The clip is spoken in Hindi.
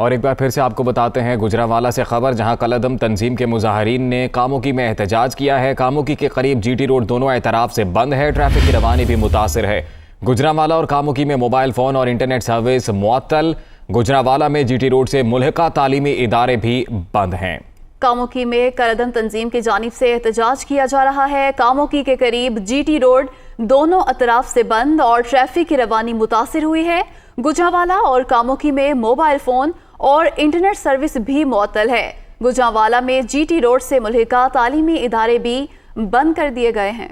और एक बार फिर से आपको बताते हैं गुजरांवाला से खबर, जहां कलअदम तंजीम के मुजाहरीन ने कामोकी में एहतजाज किया है। कामोकी के करीब जीटी रोड दोनों एतराफ से बंद है। ट्रैफिक की रवानी भी मुतासिर है। गुजरांवाला और कामोकी में मोबाइल फ़ोन और इंटरनेट सर्विस मुअत्तल। गुजरांवाला में जीटी रोड से मुल्हिका तालीमी इदारे भी बंद हैं। कामोकी में कलअदम तंजीम की जानिब से एहतजाज किया जा रहा है। कामोकी के करीब जीटी रोड दोनों अतराफ से बंद और ट्रैफिक की रवानी मुतासिर हुई है। गुजरांवाला और कामोकी में मोबाइल फ़ोन और इंटरनेट सर्विस भी मुअत्तल है। गुजरांवाला में जीटी रोड से मुल्हिका तालीमी इदारे भी बंद कर दिए गए हैं।